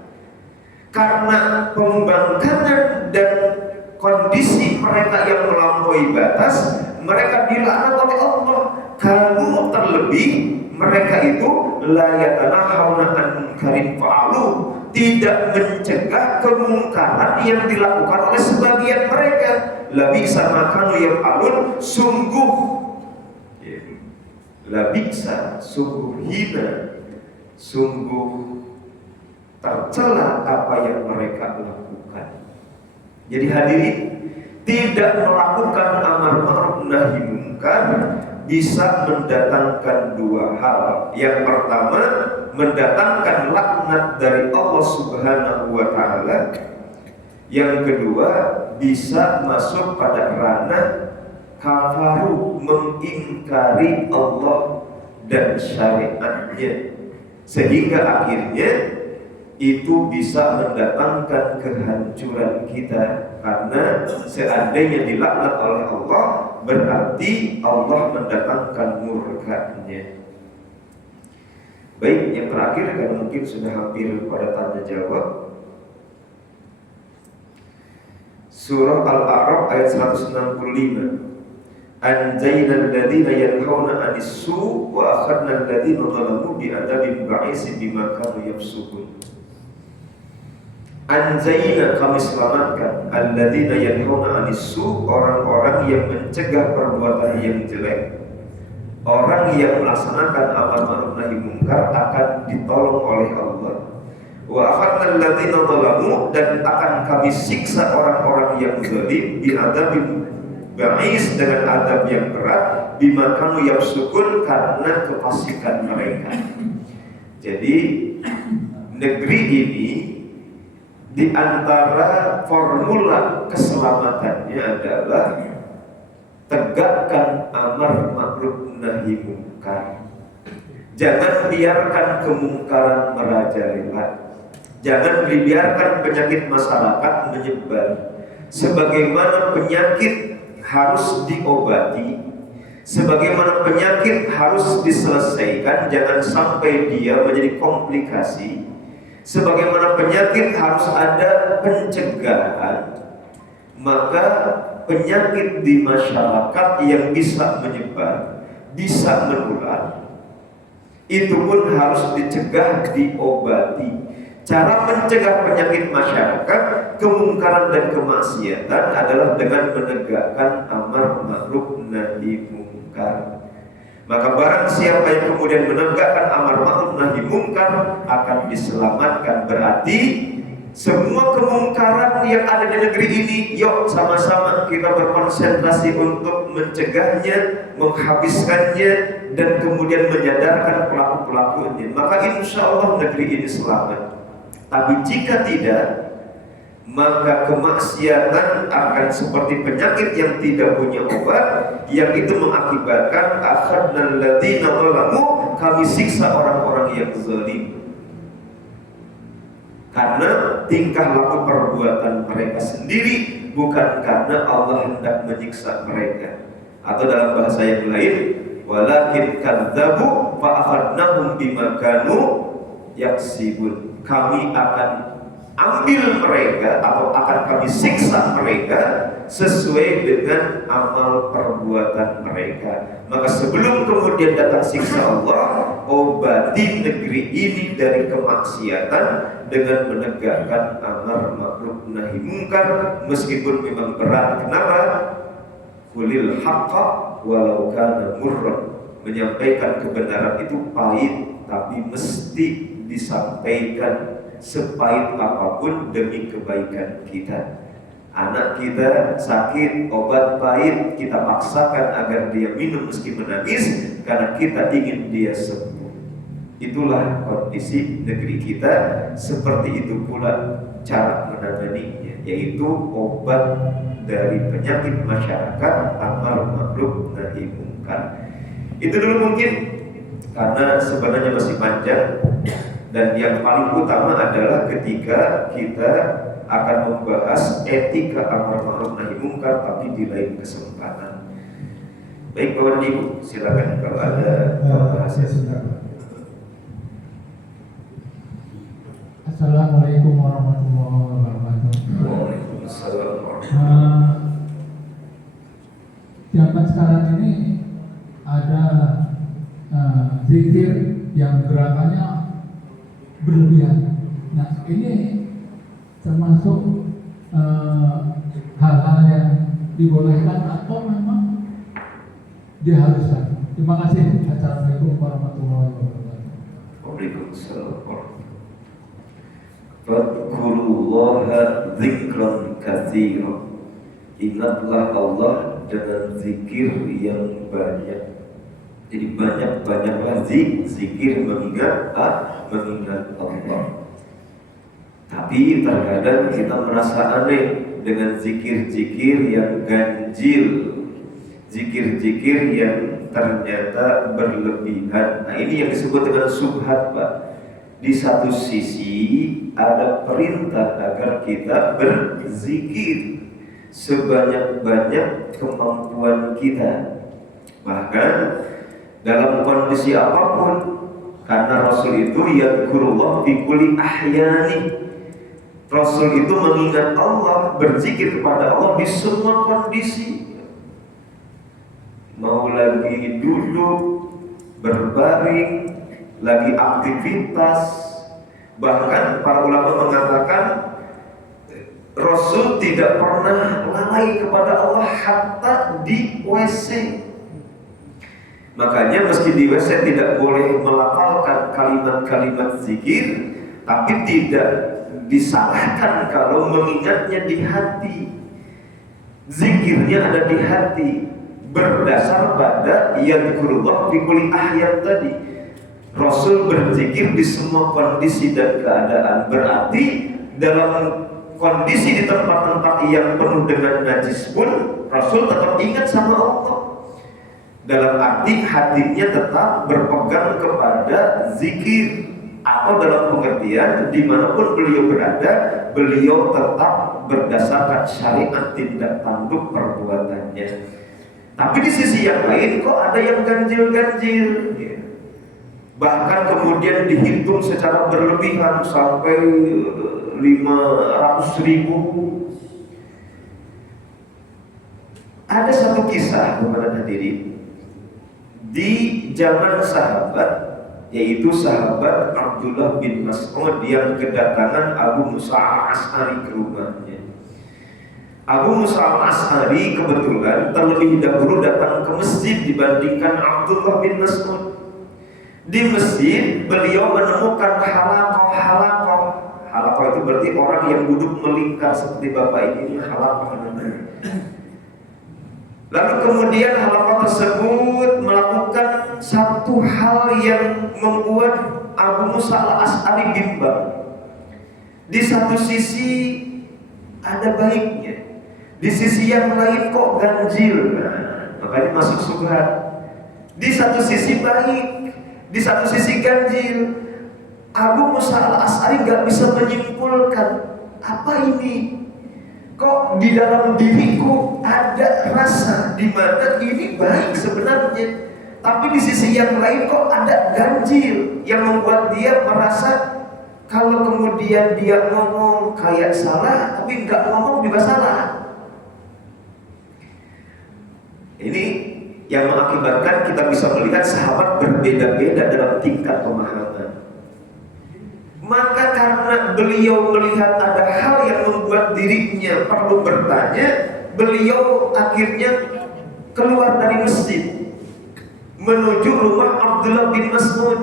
Karena pembangkangan dan kondisi mereka yang melampaui batas, mereka dilaknat oleh Allah. Kalau terlebih mereka itu la yatanahawna an munkarin fa'alu, tidak mencegah kemungkaran yang dilakukan oleh sebagian mereka. Labisa makanu yaf'alun, sungguh labisa, sungguh hina, sungguh tercela apa yang mereka lakukan. Jadi hadirin, tidak melakukan amar ma'ruf nahi munkar bisa mendatangkan dua hal. Yang pertama, mendatangkan laknat dari Allah Subhanahu wa taala. Yang kedua, bisa masuk pada ranah kafaru, mengingkari Allah dan syariatnya, sehingga akhirnya itu bisa mendatangkan kehancuran kita. Karena seandainya dilaknat oleh Allah, berarti Allah mendatangkan murkanya. Baik, yang terakhir karena mungkin sudah hampir pada tanya jawab, surah Al-A'raf ayat 165. Anjaynal ladzina yanhauna 'anis su' wa akhadnal ladzina zalamu bi'adzabin ba'isin bima kanu yafsukun. Anjayna, kami selamatkan, alladzina yanhauna 'anis su', orang-orang yang mencegah perbuatan yang jelek. Orang yang melaksanakan amar ma'ruf nahi munkar akan ditolong oleh Allah. Wa akhadnal ladzina zalamu, dan akan kami siksa orang-orang yang zalim bi'adzabin ba'is, dengan adab yang berat, bima kanu yafsukun, karena kefasikan mereka. Jadi negeri ini di antara formula keselamatannya adalah tegakkan amar ma'ruf nahi munkar. Jangan biarkan kemungkaran merajalela. Jangan dibiarkan penyakit masyarakat menyebar. Sebagaimana penyakit harus diobati, sebagaimana penyakit harus diselesaikan, jangan sampai dia menjadi komplikasi. Sebagaimana penyakit harus ada pencegahan, maka penyakit di masyarakat yang bisa menyebar, bisa menular, itu pun harus dicegah, diobati. Cara mencegah penyakit masyarakat, kemungkaran dan kemaksiatan adalah dengan menegakkan amar ma'ruf nahi munkar. Maka barang siapa yang kemudian menegakkan amar ma'ruf nahi munkar akan diselamatkan. Berarti semua kemungkaran yang ada di negeri ini, yuk sama-sama kita berkonsentrasi untuk mencegahnya, menghabiskannya, dan kemudian menyadarkan pelaku-pelakunya. Maka insya Allah negeri ini selamat. Tapi jika tidak, maka kemaksiatan akan seperti penyakit yang tidak punya obat, yang itu mengakibatkan akhadnal ladzina zalamu, kami siksa orang-orang yang zalim. Karena tingkah laku perbuatan mereka sendiri, bukan karena Allah hendak menyiksa mereka. Atau dalam bahasa yang lain, walakin kadzabu fa akhadnahum bima kanu yaksibun. Kami akan ambil mereka atau akan kami siksa mereka sesuai dengan amal perbuatan mereka. Maka sebelum kemudian datang siksa Allah, obati negeri ini dari kemaksiatan dengan menegakkan amar ma'ruf nahi munkar, meskipun memang berat. Kenapa? Qulil haqqa walau kana murran. Menyampaikan kebenaran itu pahit, tapi mesti disampaikan sepahit apapun demi kebaikan kita. Anak kita sakit, obat pahit, kita paksakan agar dia minum meski menangis karena kita ingin dia sembuh. Itulah kondisi negeri kita. Seperti itu pula cara menanganinya, yaitu obat dari penyakit masyarakat amar ma'ruf nahi munkar. Itu dulu mungkin, karena sebenarnya masih panjang. Dan yang paling utama adalah ketika kita akan membahas etika amar ma'ruf nahi munkar, tapi di lain kesempatan. Baik Bapak Ibu, silakan kalau ada pembahasan. Assalamualaikum warahmatullahi wabarakatuh. Waalaikumsalam warahmatullahi wabarakatuh. Zaman sekarang ini ada zikir yang gerakannya berlebihan. Nah, ini termasuk hal-hal yang dibolehkan atau memang diharuskan. Terima kasih. Assalamualaikum warahmatullahi wabarakatuh. Waalaikumsalam warahmatullahi wabarakatuh. Fadkurullaha dzikran katsiran. Ingatlah Allah dengan zikir yang banyak. Jadi banyak-banyaklah zikir mengingat Allah. Tapi terkadang kita merasa aneh dengan zikir-zikir yang ganjil, zikir-zikir yang ternyata berlebihan. Nah, ini yang disebut dengan subhat, Pak. Di satu sisi ada perintah agar kita berzikir sebanyak-banyak kemampuan kita. Bahkan dalam kondisi apapun, karena Rasul itu yadhkurullah fi kulli ahyani. Rasul itu mengingat Allah, berzikir kepada Allah di semua kondisi. Mau lagi duduk, berbaring, lagi aktivitas. Bahkan para ulama mengatakan Rasul tidak pernah lalai kepada Allah hatta di WC. Makanya meski di WC tidak boleh melafalkan kalimat-kalimat zikir, tapi tidak disalahkan kalau mengingatnya di hati. Zikirnya ada di hati, berdasar pada yadhkurullah fi kulli ahyan tadi. Rasul berzikir di semua kondisi dan keadaan. Berarti dalam kondisi di tempat-tempat yang penuh dengan najis pun Rasul tetap ingat sama Allah. Dalam arti hatinya tetap berpegang kepada zikir, atau dalam pengertian dimanapun beliau berada, beliau tetap berdasarkan syariat tindak tanduk perbuatannya. Tapi di sisi yang lain kok ada yang ganjil-ganjil, bahkan kemudian dihitung secara berlebihan sampai 500.000. Ada satu kisah kepada hadirin di zaman sahabat, yaitu sahabat Abdullah bin Mas'ud yang kedatangan Abu Musa al-Asy'ari ke rumahnya. Abu Musa al-Ash'ari kebetulan terlebih dahulu datang ke masjid dibandingkan Abdullah bin Mas'ud. Di masjid beliau menemukan halakoh. Halakoh itu berarti orang yang duduk melingkar seperti bapak ini, halakoh namanya. Lalu kemudian halakoh tersebut melakukan satu hal yang membuat Abu Musa al-Ash'ari bimbang. Di satu sisi ada baiknya, di sisi yang lain kok ganjil. Makanya masuk syubhat. Di satu sisi baik, di satu sisi ganjil. Abu Musa al-Ash'ari gak bisa menyimpulkan apa ini. Kok di dalam diriku ada rasa di mana ini baik sebenarnya, tapi di sisi yang lain kok ada ganjil yang membuat dia merasa kalau kemudian dia ngomong kayak salah, tapi nggak ngomong juga salah. Ini yang mengakibatkan kita bisa melihat sahabat berbeda-beda dalam tingkat pemahaman. Maka karena beliau melihat ada hal yang membuat dirinya perlu bertanya, beliau akhirnya keluar dari masjid menuju rumah Abdullah bin Mas'ud.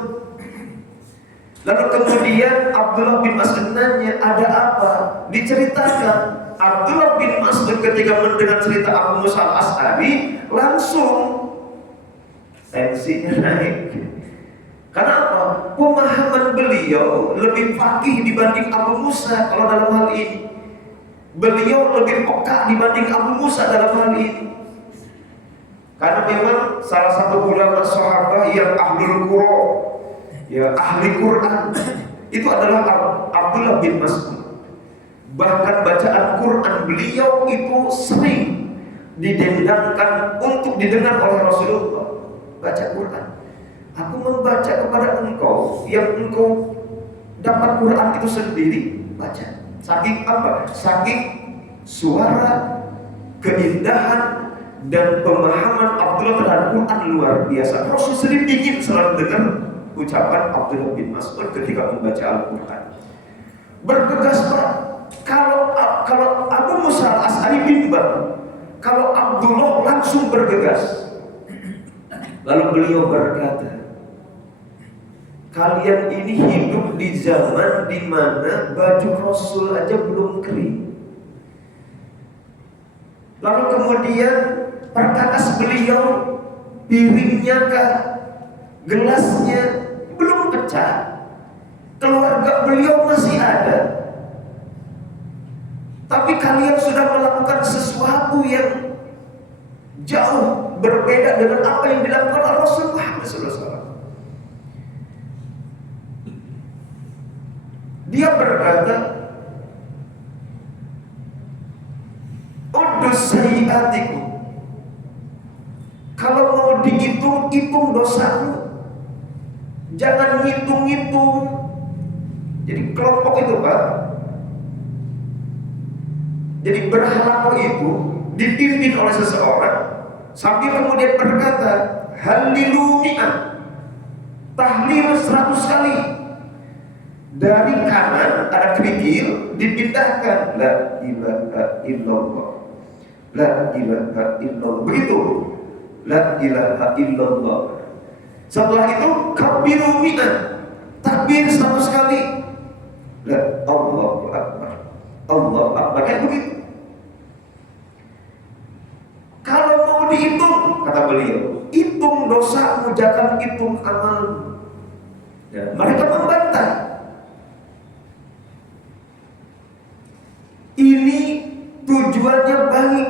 Lalu kemudian Abdullah bin Mas'ud nanya, ada apa? Diceritakan. Abdullah bin Mas'ud ketika mendengar cerita Abu Musa al-Ash'ari langsung tensinya naik. Karena apa? Pemahaman beliau lebih faqih dibanding Abu Musa kalau dalam hal ini. Beliau lebih peka dibanding Abu Musa dalam hal ini. Karena memang salah satu ulama sahabat yang ahlul Qur'an, ya ahli Quran, itu adalah Abdullah bin Mas'ud. Bahkan bacaan Quran beliau itu sering didendangkan untuk didengar oleh Rasulullah. Baca Quran, aku membaca kepada engkau yang engkau dapat Quran itu sendiri. Baca. Saking apa? Saking suara, keindahan dan pemahaman Abdullah terhadap Quran luar biasa. Rasul sendiri ingin selalu dengar ucapan Abdullah bin Mas'ud ketika membaca Al-Quran. Bergegas Pak. Kalau Abu Musa al-Ash'ari bimbang, kalau Abdullah langsung bergegas. Lalu beliau berkata, kalian ini hidup di zaman di mana baju Rasul aja belum kering. Lalu kemudian perkakas beliau, piringnya kah, gelasnya belum pecah, keluarga beliau masih ada, tapi kalian sudah melakukan sesuatu yang jauh berbeda dengan apa yang dilakukan oleh Rasulullah SAW. Dia berkata, udus sayyiatikum, kalau mau dihitung, hitung dosamu, jangan ngitung-ngitung. Jadi kelompok itu Pak, jadi berhalaqah itu dipimpin oleh seseorang sambil kemudian berkata, halilu mi'ah, tahlil 100 kali. Dari kanan ada kerikil, dipindahkan la ilaha illallah, la ilaha illallah. Begitu, la ilaha illallah. Setelah itu kabiru mi'ah, takbir 100 kali. La Allahu akbar, Allahu akbar. Kayak begitu. Kalau mau dihitung, kata beliau, hitung dosamu, jangan hitung amalmu. Ya, mereka membantah. Ini tujuannya baik,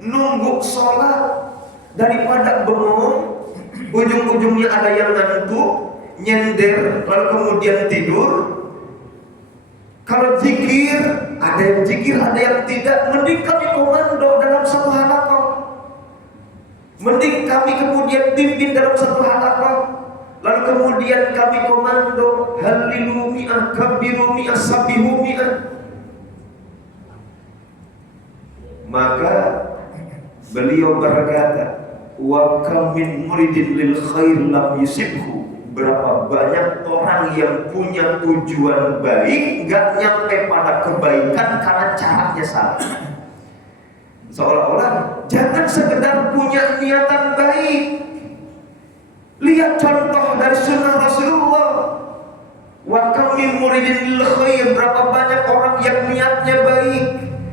nunggu sholat daripada bengong, ujung-ujungnya ada yang ngantuk, nyender, lalu kemudian tidur. Kalau zikir, ada yang zikir, ada yang tidak. Mending kami komando dalam satu halaqah, mending kami kemudian pimpin dalam satu halaqah, lalu kemudian kami komando halilu mi'ah, kabiru mi'ah, sabihu mi'ah. Maka beliau berkata, wa kam min muridin lil khair lam yusibhu. Berapa banyak orang yang punya tujuan baik, nggak nyampe pada kebaikan karena caranya salah. Seolah-olah jangan sekedar punya niatan baik. Lihat contoh dari sunnah Rasulullah. Wa kam min muridin lil khair, berapa banyak orang yang niatnya baik,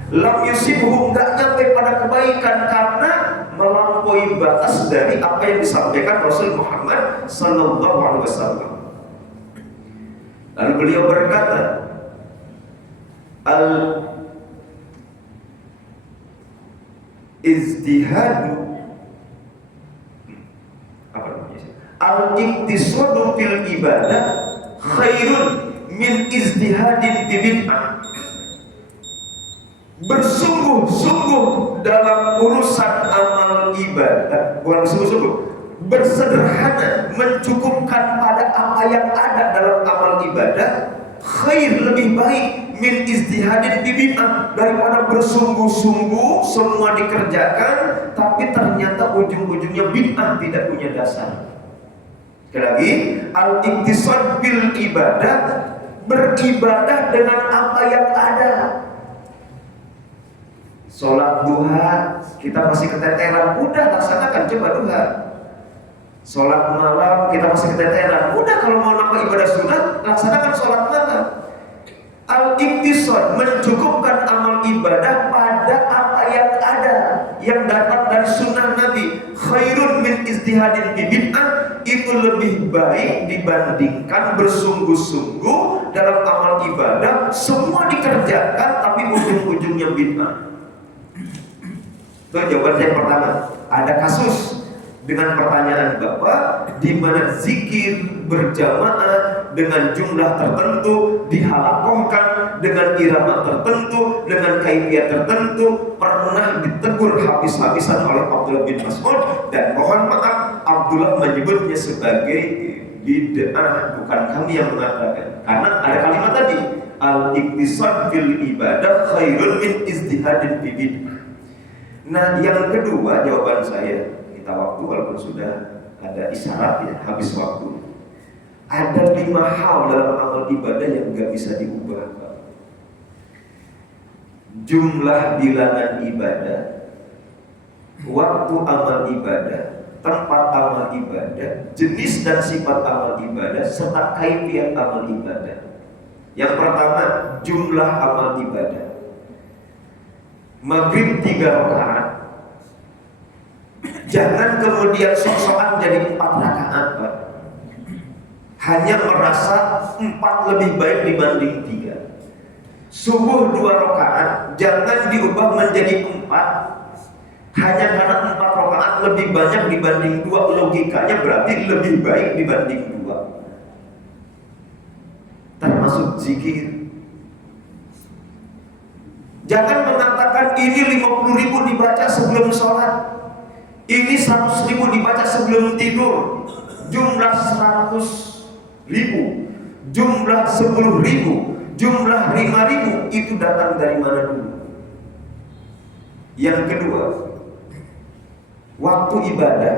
lam yusibhum, enggak nyampe pada kebaikan karena melampaui batas dari apa yang disampaikan Rasul Muhammad sallallahu alaihi wasallam. Lalu beliau berkata, al-izdihadu al-iktisadu fil ibadah khairun min izdihadin bid'ah. Bersungguh-sungguh dalam urusan amal ibadah, bukan bersungguh-sungguh, bersederhana, mencukupkan pada apa yang ada dalam amal ibadah, khair, lebih baik, min izdihadin bid'ah, daripada bersungguh-sungguh semua dikerjakan tapi ternyata ujung-ujungnya bid'ah, tidak punya dasar. Sekali lagi, al-iktisad bil ibadah, beribadah dengan apa yang ada. Sholat duha, kita masih keteteran, udah laksanakan, coba duha. Sholat malam, kita masih keteteran, udah kalau mau nambah ibadah sunat, laksanakan sholat malam. Al-iktisad, mencukupkan amal ibadah pada apa yang ada, yang datang dari sunnah Nabi, khairun min izdihadin bid'ah, itu lebih baik dibandingkan bersungguh-sungguh dalam amal ibadah, semua dikerjakan tapi ujung-ujungnya bid'ah. Itu jawaban yang pertama. Ada kasus dengan pertanyaan Bapak, di mana zikir berjamaah dengan jumlah tertentu, dihalakohkan dengan irama tertentu, dengan kaifiyah tertentu, pernah ditegur habis-habisan oleh Abdullah bin Mas'ud, dan mohon maaf, Abdullah menyebutnya sebagai bid'ah, bukan kami yang mengatakan. Karena ada kalimat tadi, al-iktisad fil ibadah khairun min izdihadin bid'ah. Nah, yang kedua jawaban saya, kita waktu walaupun sudah ada isyarat ya, habis waktu. Ada 5 hal dalam amal ibadah yang gak bisa diubah, Pak. Jumlah bilangan ibadah, waktu amal ibadah, tempat amal ibadah, jenis dan sifat amal ibadah, serta kaifiyat amal ibadah. Yang pertama, jumlah amal ibadah. Maghrib 3 rakaat, jangan kemudian sok-sokan jadi 4 rakaat, Pak. Hanya merasa 4 lebih baik dibanding 3. Subuh 2 rakaat, jangan diubah menjadi 4 hanya karena 4 rakaat lebih banyak dibanding 2. Logikanya berarti lebih baik dibanding 2. Termasuk zikir. Jangan mengatakan ini 50.000 dibaca sebelum sholat, ini 100.000 dibaca sebelum tidur. Jumlah 100.000, jumlah 10.000, jumlah 5.000 itu datang dari mana dulu? Yang kedua, waktu ibadah.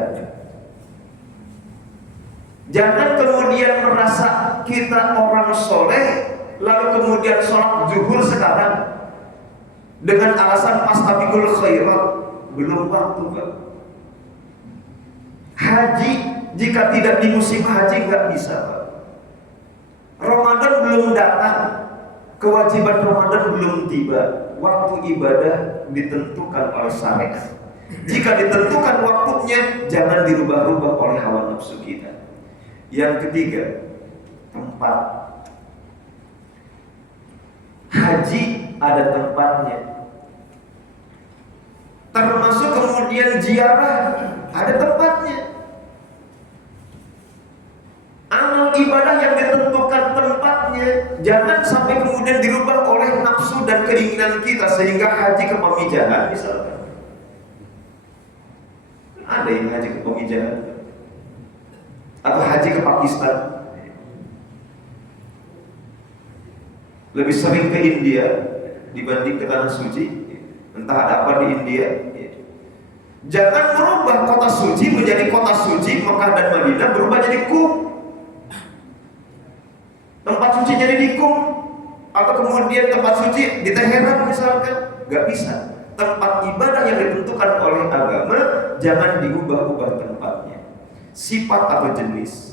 Jangan kemudian merasa kita orang soleh lalu kemudian sholat zuhur sekarang dengan alasan fastabiqul khairat, belum waktu, Pak. Haji jika tidak di musim haji nggak bisa, Pak. Ramadan belum datang, kewajiban Ramadan belum tiba, waktu ibadah ditentukan oleh syariat. Jika ditentukan waktunya, jangan dirubah-rubah oleh hawa nafsu kita. Yang ketiga, tempat. Haji ada tempatnya. Termasuk kemudian ziarah ada tempatnya. Amal ibadah yang ditentukan tempatnya, jangan sampai kemudian dirubah oleh nafsu dan keinginan kita sehingga haji ke pemijahan misalkan. Ada yang haji ke pemijahan atau haji ke Pakistan, lebih sering ke India dibanding ke tanah suci. Entah ada apa di India. Jangan merubah kota suci menjadi kota suci Mekah dan Madinah, berubah jadi Qum. Tempat suci jadi di Qum, atau kemudian tempat suci di Teheran misalkan, nggak bisa. tempat ibadah yang ditentukan oleh agama jangan diubah-ubah tempatnya. Sifat atau jenis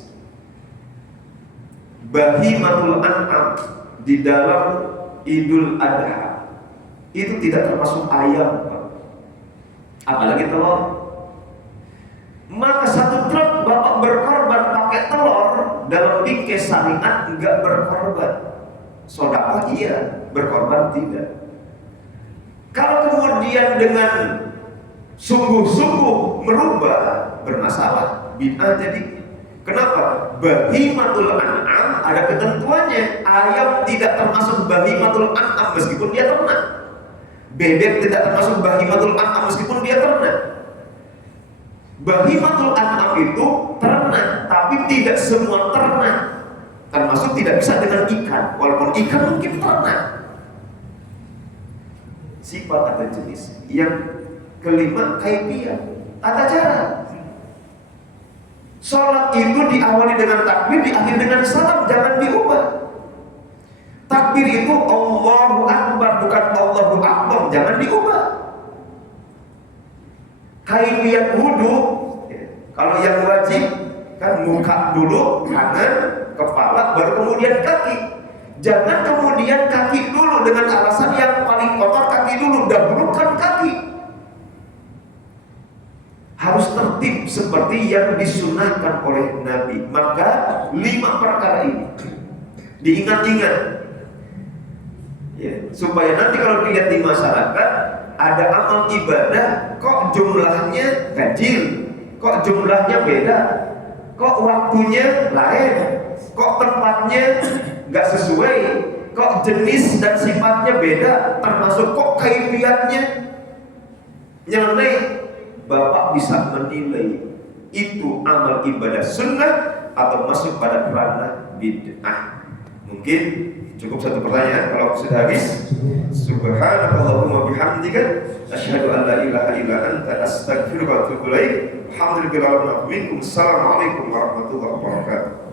bahimatul an'am di dalam Idul Adha itu tidak termasuk ayam, apalagi telur. Maka satu truk bapak berkorban pakai telur dalam bingkai syariat enggak berkorban. Sedekah iya, berkorban tidak. Kalau kemudian dengan sungguh-sungguh merubah, bermasalah, bid'ah jadi. Kenapa? Bahimatul an'am ada ketentuannya. Ayam tidak termasuk bahimatul an'am meskipun dia ternak. Bebek tidak termasuk bahimatul an'am meskipun dia ternak. Bahimatul an'am itu ternak, tapi tidak semua ternak. Termasuk tidak bisa dengan ikan, walaupun ikan mungkin ternak. Sifat atau jenis. Yang kelima, kaifiyah, tata cara. Sholat itu diawali dengan takbir, diakhiri dengan salam, jangan diubah. Takbir itu Allahu Akbar, bukan Allahu Akbar, jangan diubah. Kaifiyat wudu, kalau yang wajib kan muka dulu, kanan, kepala, baru kemudian kaki. Jangan kemudian kaki dulu dengan alasan yang paling kotor, kaki dulu, dahulukan kaki. Harus tertib seperti yang disunahkan oleh Nabi. Maka 5 perkara ini diingat-ingat ya, supaya nanti kalau dilihat di masyarakat ada amal ibadah kok jumlahnya kecil, kok jumlahnya beda, kok waktunya lain, kok tempatnya nggak sesuai, kok jenis dan sifatnya beda, termasuk kok kaifiyatnya nyeleneh. Bapak bisa menilai itu amal ibadah sunnah atau masuk pada ranah bid'ah. Mungkin cukup satu pertanyaan. Kalau sudah habis, subhanakallahumma bihamdika asyhadu an la ilaha illa anta astaghfiruka wa atubu ilaik. Alhamdulillah. Assalamualaikum warahmatullahi wabarakatuh.